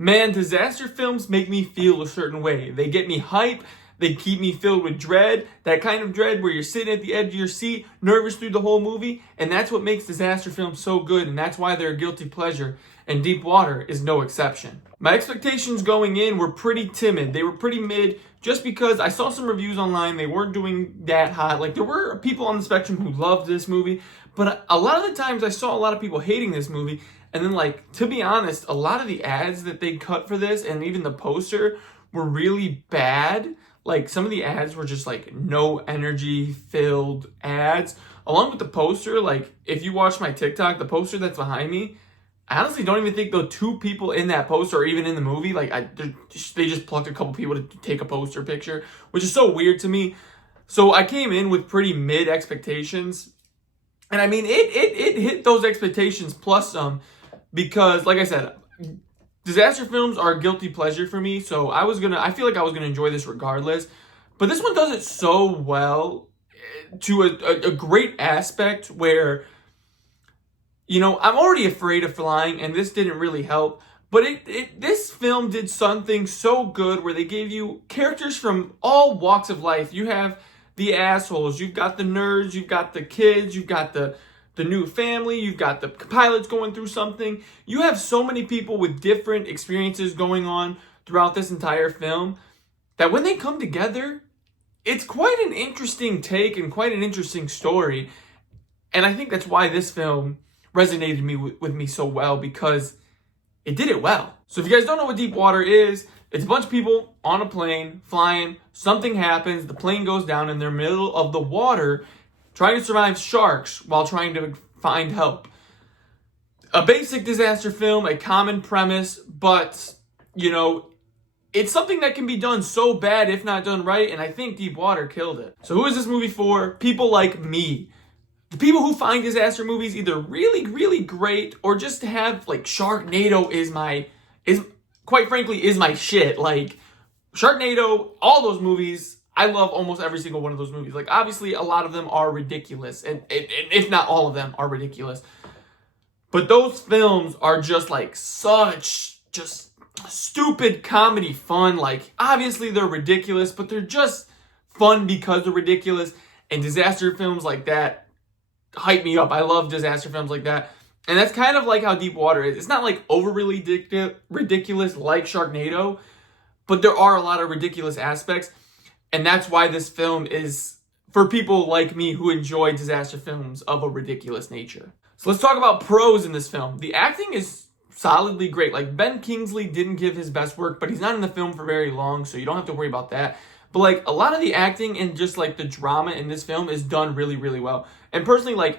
Man, disaster films make me feel a certain way. They get me hype. They keep me filled with dread, that kind of dread where you're sitting at the edge of your seat, nervous through the whole movie, and that's what makes disaster films so good, and that's why they're a guilty pleasure, and Deep Water is no exception. My expectations going in were pretty timid. They were pretty mid, just because I saw some reviews online, they weren't doing that hot. Like, there were people on the spectrum who loved this movie, but a lot of the times I saw a lot of people hating this movie, and then, like, to be honest, a lot of the ads that they cut for this, and even the poster, were really bad. Like, some of the ads were just, like, no energy filled ads. Along with the poster, like, if you watch my TikTok, the poster that's behind me, I honestly don't even think the two people in that poster are even in the movie. Like, they just plucked a couple people to take a poster picture, which is so weird to me. So I came in with pretty mid expectations. And I mean, it hit those expectations plus some, because, like I said, disaster films are a guilty pleasure for me, so I feel like I was gonna enjoy this regardless. But this one does it so well to a great aspect where, you know, I'm already afraid of flying, and this didn't really help. But this film did something so good where they gave you characters from all walks of life. You have the assholes, you've got the nerds, you've got the kids, you've got the new family, you've got the pilots going through something. You have so many people with different experiences going on throughout this entire film that when they come together, it's quite an interesting take and quite an interesting story. And I think that's why this film resonated with me so well, because it did it well. So if you guys don't know what Deep Water is, it's a bunch of people on a plane flying, something happens, the plane goes down, and they're in the middle of the water trying to survive sharks while trying to find help. A basic disaster film, a common premise, but, you know, it's something that can be done so bad if not done right, and I think Deep Water killed it. So who is this movie for? People like me. The people who find disaster movies either really, really great, or just have, like, Sharknado is quite frankly, is my shit. Like, Sharknado, all those movies, I love almost every single one of those movies. Like, obviously, a lot of them are ridiculous, and if not all of them are ridiculous. But those films are just, like, such just stupid comedy fun. Like, obviously, they're ridiculous, but they're just fun because they're ridiculous. And disaster films like that hype me up. I love disaster films like that. And that's kind of like how Deep Water is. It's not, like, overly ridiculous like Sharknado, but there are a lot of ridiculous aspects. And that's why this film is for people like me who enjoy disaster films of a ridiculous nature. So let's talk about pros in this film. The acting is solidly great. Like, Ben Kingsley didn't give his best work, but he's not in the film for very long, so you don't have to worry about that. But, like, a lot of the acting and just, like, the drama in this film is done really, really well. And personally, like,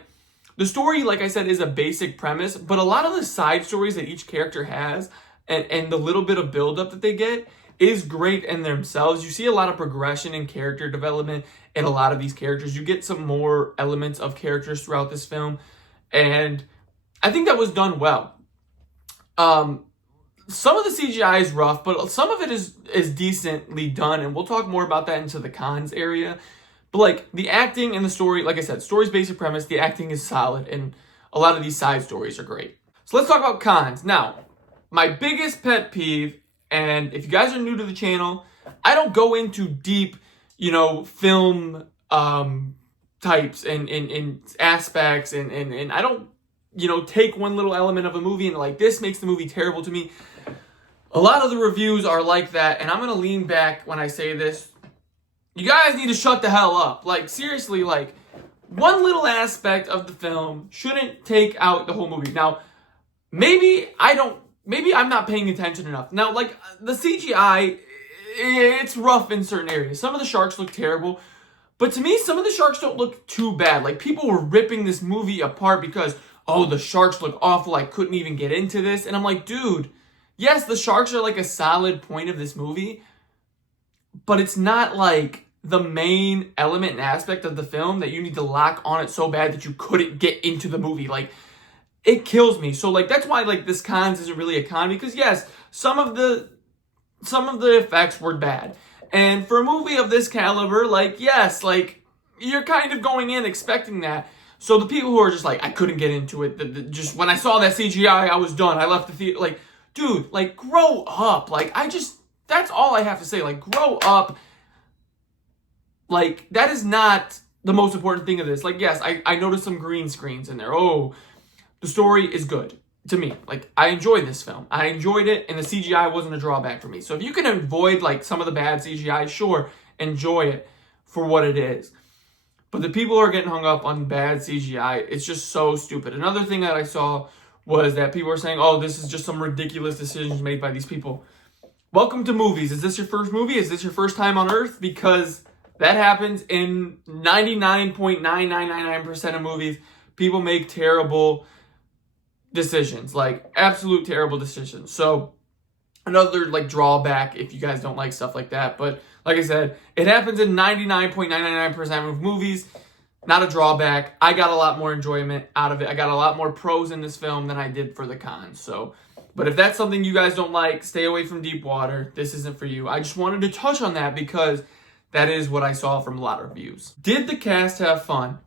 the story, like I said, is a basic premise, but a lot of the side stories that each character has and the little bit of buildup that they get is great in themselves. You see a lot of progression in character development in a lot of these characters. You get some more elements of characters throughout this film, and I think that was done well. Some of the CGI is rough, but some of it is decently done, and we'll talk more about that into the cons area. But, like, the acting and the story, like I said, story's basic premise, the acting is solid, and a lot of these side stories are great. So let's talk about cons. Now, my biggest pet peeve, and if you guys are new to the channel, I don't go into deep, you know, film types and aspects, and I don't, you know, take one little element of a movie and, like, this makes the movie terrible to me. A lot of the reviews are like that, and I'm going to lean back when I say this. You guys need to shut the hell up. Like, seriously, like, one little aspect of the film shouldn't take out the whole movie. Now, maybe I'm not paying attention enough. Now, like, the CGI, it's rough in certain areas. Some of the sharks look terrible, but to me, some of the sharks don't look too bad. Like, people were ripping this movie apart because, oh, the sharks look awful, I couldn't even get into this. And I'm like, dude, yes, the sharks are, like, a solid point of this movie, but it's not, like, the main element and aspect of the film that you need to lock on it so bad that you couldn't get into the movie. Like, it kills me. So, like, that's why, like, this cons isn't really a con, because, yes, some of the effects were bad. And for a movie of this caliber, like, yes, like, you're kind of going in expecting that. So the people who are just like, I couldn't get into it, just when I saw that CGI, I was done. I left the theater. Like, dude, like, grow up. Like, that's all I have to say. Like, grow up. Like, that is not the most important thing of this. Like, yes, I noticed some green screens in there. Oh, the story is good to me. Like, I enjoyed this film. I enjoyed it, and the CGI wasn't a drawback for me. So if you can avoid, like, some of the bad CGI, sure, enjoy it for what it is. But the people who are getting hung up on bad CGI, it's just so stupid. Another thing that I saw was that people were saying, oh, this is just some ridiculous decisions made by these people. Welcome to movies. Is this your first movie? Is this your first time on Earth? Because that happens in 99.9999% of movies. People make terrible decisions, like absolute terrible decisions. So another like drawback if you guys don't like stuff like that. But like I said, it happens in 99.999% of movies. Not a drawback. I got a lot more enjoyment out of it. I got a lot more pros in this film than I did for the cons. So, but if that's something you guys don't like, stay away from Deep Water. This isn't for you. I just wanted to touch on that because that is what I saw from a lot of reviews. Did the cast have fun?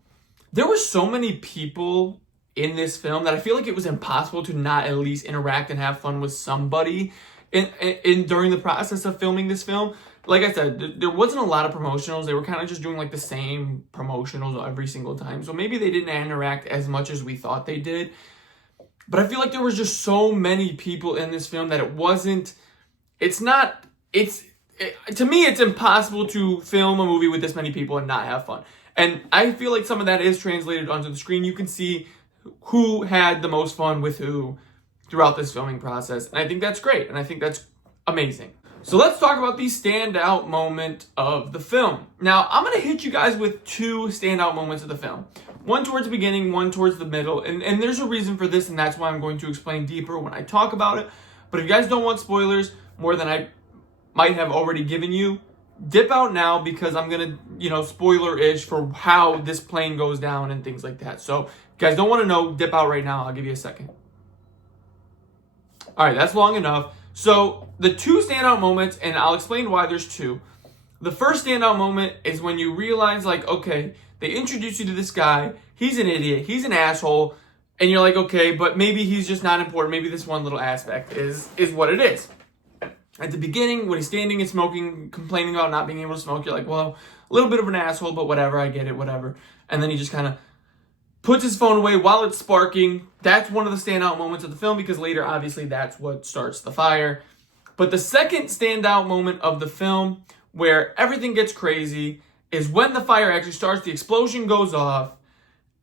There were so many people in this film that I feel like it was impossible to not at least interact and have fun with somebody in during the process of filming this film. Like I said, there wasn't a lot of promotionals. They were kind of just doing like the same promotionals every single time. So maybe they didn't interact as much as we thought they did. But I feel like there was just so many people in this film that to me, it's impossible to film a movie with this many people and not have fun. And I feel like some of that is translated onto the screen. You can see who had the most fun with who throughout this filming process. And I think that's great. And I think that's amazing. So let's talk about the standout moment of the film. Now, I'm going to hit you guys with two standout moments of the film. One towards the beginning, one towards the middle. And there's a reason for this, and that's why I'm going to explain deeper when I talk about it. But if you guys don't want spoilers more than I might have already given you, dip out now because I'm going to, spoiler-ish for how this plane goes down and things like that. So if you guys don't want to know, dip out right now. I'll give you a second. All right, that's long enough. So the two standout moments, and I'll explain why there's two. The first standout moment is when you realize, like, okay, they introduce you to this guy. He's an idiot. He's an asshole. And you're like, okay, but maybe he's just not important. Maybe this one little aspect is what it is. At the beginning, when he's standing and smoking, complaining about not being able to smoke, you're like, well, a little bit of an asshole, but whatever, I get it, whatever. And then he just kind of puts his phone away while it's sparking. That's one of the standout moments of the film because later, obviously, that's what starts the fire. But the second standout moment of the film where everything gets crazy is when the fire actually starts, the explosion goes off,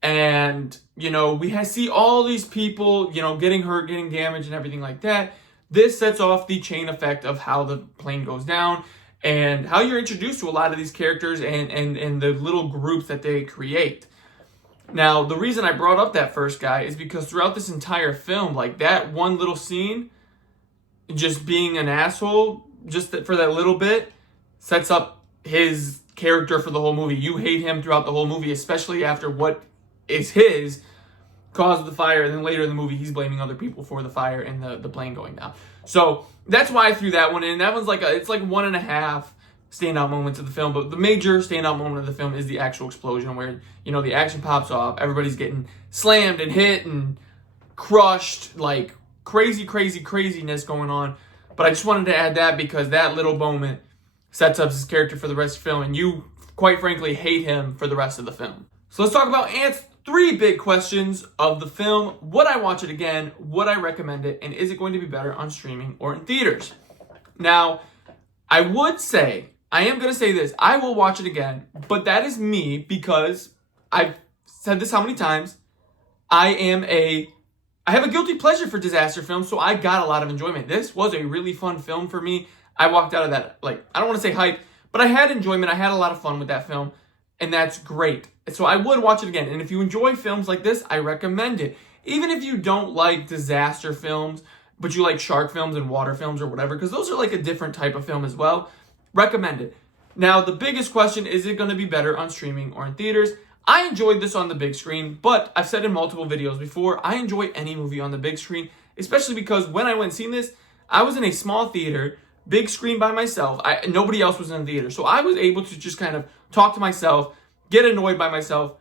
and, we see all these people, getting hurt, getting damaged, and everything like that. This sets off the chain effect of how the plane goes down and how you're introduced to a lot of these characters and the little groups that they create. Now, the reason I brought up that first guy is because throughout this entire film, like that one little scene, just being an asshole, just for that little bit, sets up his character for the whole movie. You hate him throughout the whole movie, especially after what is his cause of the fire, and then later in the movie, he's blaming other people for the fire and the plane going down. So that's why I threw that one in. That one's it's like 1.5 standout moments of the film, but the major standout moment of the film is the actual explosion where, the action pops off, everybody's getting slammed and hit and crushed, like craziness going on. But I just wanted to add that because that little moment sets up his character for the rest of the film, and you, quite frankly, hate him for the rest of the film. So let's talk about Ant's 3 big questions of the film. Would I watch it again? Would I recommend it? And is it going to be better on streaming or in theaters? Now, I am going to say this, I will watch it again, but that is me because I've said this how many times, I have a guilty pleasure for disaster films, so I got a lot of enjoyment. This was a really fun film for me. I walked out of that, I don't want to say hype, but I had enjoyment. I had a lot of fun with that film, and that's great. So I would watch it again. And if you enjoy films like this, I recommend it. Even if you don't like disaster films, but you like shark films and water films or whatever, because those are a different type of film as well, recommend it. Now, the biggest question, is it going to be better on streaming or in theaters? I enjoyed this on the big screen, but I've said in multiple videos before, I enjoy any movie on the big screen, especially because when I went and seen this, I was in a small theater, big screen by myself. Nobody else was in the theater. So I was able to just kind of talk to myself, get annoyed by myself,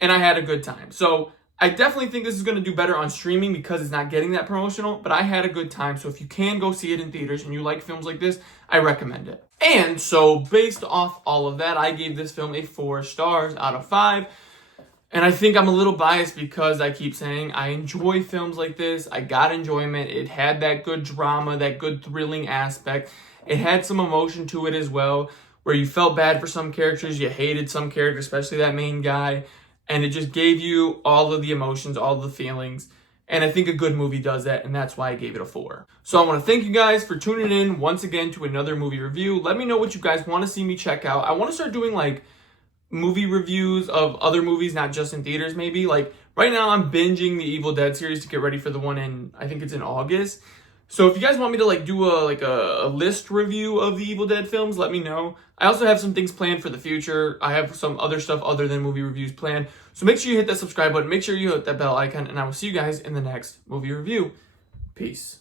and I had a good time. So I definitely think this is going to do better on streaming because it's not getting that promotional, but I had a good time. So if you can go see it in theaters and you like films like this, I recommend it. And so based off all of that, I gave this film a 4 stars out of 5. And I think I'm a little biased because I keep saying I enjoy films like this. I got enjoyment. It had that good drama, that good thrilling aspect. It had some emotion to it as well, where you felt bad for some characters, you hated some characters, especially that main guy. And it just gave you all of the emotions, all of the feelings. And I think a good movie does that, and that's why I gave it a 4. So I want to thank you guys for tuning in once again to another movie review. Let me know what you guys want to see me check out. I want to start doing like movie reviews of other movies, not just in theaters maybe. Like right now I'm binging the Evil Dead series to get ready for the one in, I think it's in August. So if you guys want me to like do a list review of the Evil Dead films, let me know. I also have some things planned for the future. I have some other stuff other than movie reviews planned. So make sure you hit that subscribe button, make sure you hit that bell icon, and I will see you guys in the next movie review. Peace.